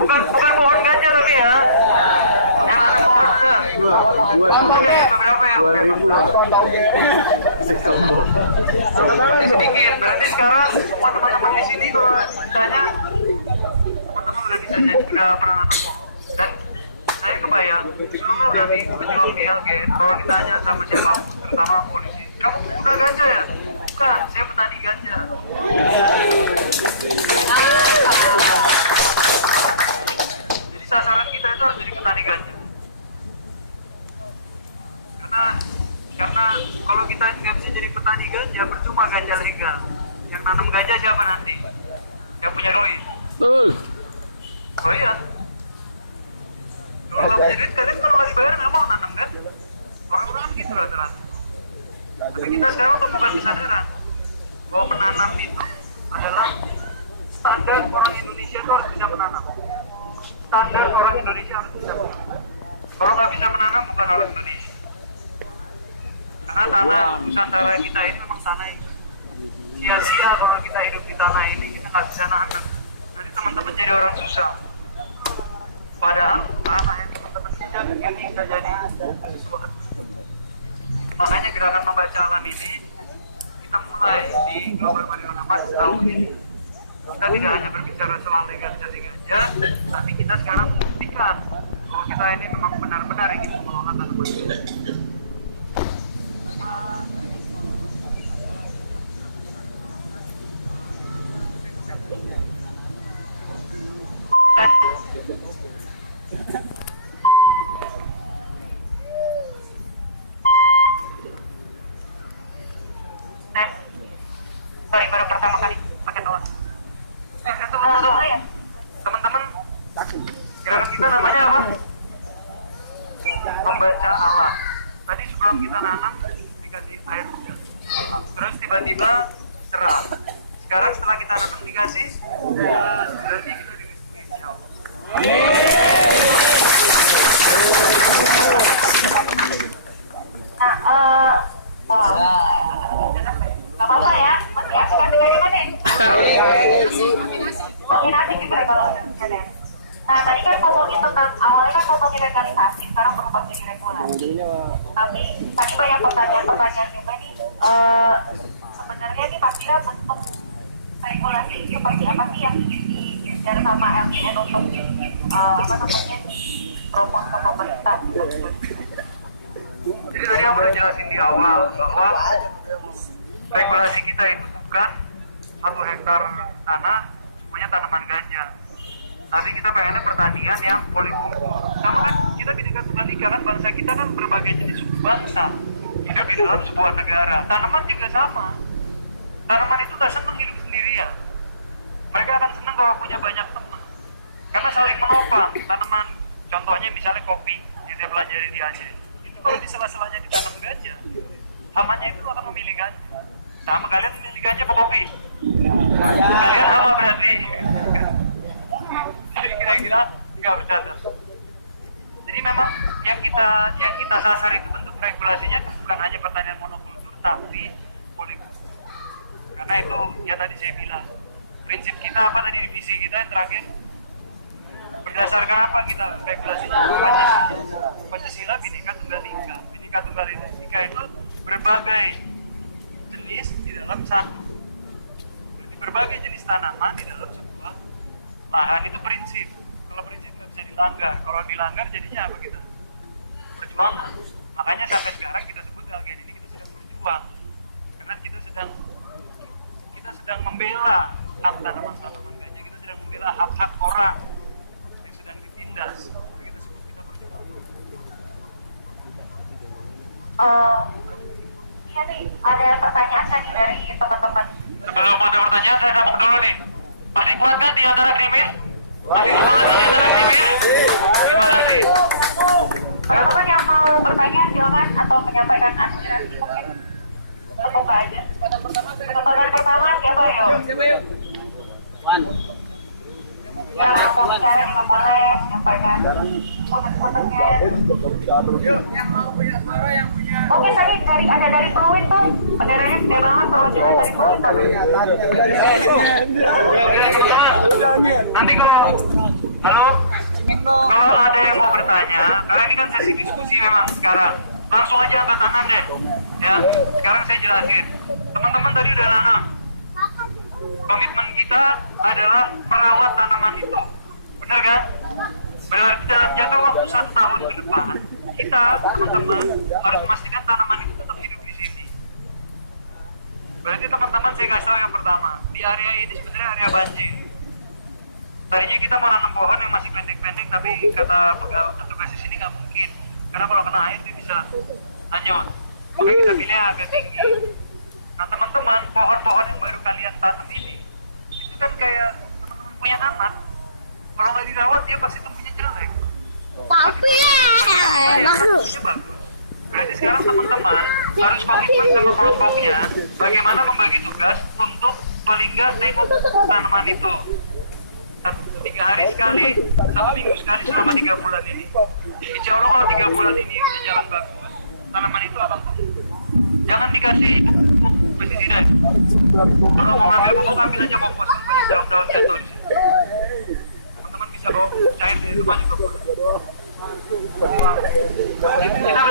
Bukan pohon ganja tapi ya. Pantoknya. Lakon toge. Sedikit. Berarti sekarang teman-teman di sini tanya. Saya kebayang. Oke. Kalau ditanya sama siapa? Sama polisi. Kamu bukan ganja ya? Bukan. Saya petani ganja. Sasaran kita itu harus jadi petani ganja. Karena kalau kita nggak bisa jadi petani ganja, percuma ganja legal. Yang nanam ganja siapa nanti? Yang punya duit. Oh iya. Kalau punya duit, kalian nggak mau nanam ganja. Orang-orang gitu lah. Kita sekarang udah mulai disadarkan bahwa menanam itu adalah standar orang Indonesia itu harus bisa menanam. Standar orang Indonesia harus bisa menanam. Kalau nggak bisa menanam, bukan harus beli. Karena tanah Nusantara kita ini memang tanah yang sia-sia kalau kita hidup di tanah ini, kita nggak bisa nanam. Nanti teman-teman jadi orang susah. Padahal tanah yang teman-teman tidak ini bisa jadi sesuatu. Makanya gerakan membaca alam ini kita mulai di Global Marijuana Awareness tahun ini. Kita tidak hanya berbicara soal legalisasi ganja, tapi kita sekarang membuktikan bahwa kita ini memang benar-benar ingin mengelola tanaman ganja. Tapi tadi banyak pertanyaan-pertanyaan juga nih. Sebenarnya ini pastinya bentuk regulasi seperti apa sih yang dikejar sama LGN untuk dipromos ke pemerintah? Jadi tadi yang boleh jelasin di awal bahwa regulasi kita itu bukan 1 hektar tanah semuanya tanaman ganja. Tapi kita pengennya pertanian yang boleh. Kita bineka tunggal ika kan, bangsa kita kan berbagai jenis suku bangsa hidup di dalam sebuah negara. Tanaman juga sama. Tanaman itu tak senang hidup sendirian. Mereka akan senang kalau punya banyak teman, karena saling menopang. Tanaman contohnya misalnya kopi yang dia pelajari di Aceh, itu kalau di sela-selanya ditanam ganja, tamannya itu akan memilih ganja. Sama kalian memilih ganja apa kopi? Kira-kira nggak usah. Jadi memang yang kita sasar bentuk regulasinya bukan hanya pertanian monokultur, tapi boleh. Karena itu ya tadi saya bilang prinsip kita apa tadi, divisi kita yang terakhir berdasarkan apa kita regulasinya? Pancasila Bhinneka Tunggal Ika. Bhinneka Tunggal Ika itu berbagai jenis di dalam satu, berbagai jenis tanaman di dalam sebuah lahan. Itu prinsip. Kalau prinsip jadi dilanggar, kalau dilanggar jadinya apa kita? Makanya sampai sekarang kita sebut lagi ini uang, karena kita sedang membela tanaman, kita sedang membela hak-hak orang dan ditindas. Iya nih, ada pertanyaan nih dari teman-teman. Sebelum masuk pertanyaan, saya masuk dulu nih. Masih kurang kan di antara ini? Teman-teman yang mau bertanya, silakan atau menyampaikan aspirasi mungkin terbuka aja. Pertanyaan pertama siapa ya? foto-fotonya. juga gak bisa terus. Oke, tadi ada dari Perwin tuh. Ada dari Ya teman-teman, nanti kalau halo, kalau ada yang mau bertanya, karena ini kan sesi diskusi memang sekarang, langsung aja angkat tangannya. Ya, sekarang saya jelasin. Teman-teman tadi udah nanam. Komitmen kita adalah merawat tanaman itu, benar kan? Jangka waktu 1 tahun ke depan, kita harus pastikan tanaman itu tetap hidup di sini. Berarti teman-teman saya kasih yang pertama, di area ini sebenarnya area banjir. Tadinya kita mau nanam pohon yang masih pendek-pendek, tapi kata petugas di sini nggak mungkin, karena kalau kena air itu bisa hanyut. Oke, kita pilih yang agak tinggi. Nah teman-teman, pohon-pohon yang baru kalian tanam ini, itu kan kayak punya anak. Kalau nggak dirawat dia pasti tumbuhnya jelek. Tapi Berarti sekarang teman-teman harus komitmen sama kelompoknya bagaimana membagi tugas untuk paling nggak ikut tanaman itu 3 hari sekali, 1 minggu sekali selama 3 bulan ini. Insya Allah kalau 3 bulan ini bisa jalan bagus, tanaman itu akan tumbuh. Jangan dikasih pesisidan. Ambil aja kompos. Teman-teman bisa bawa cair di rumah juga. Kita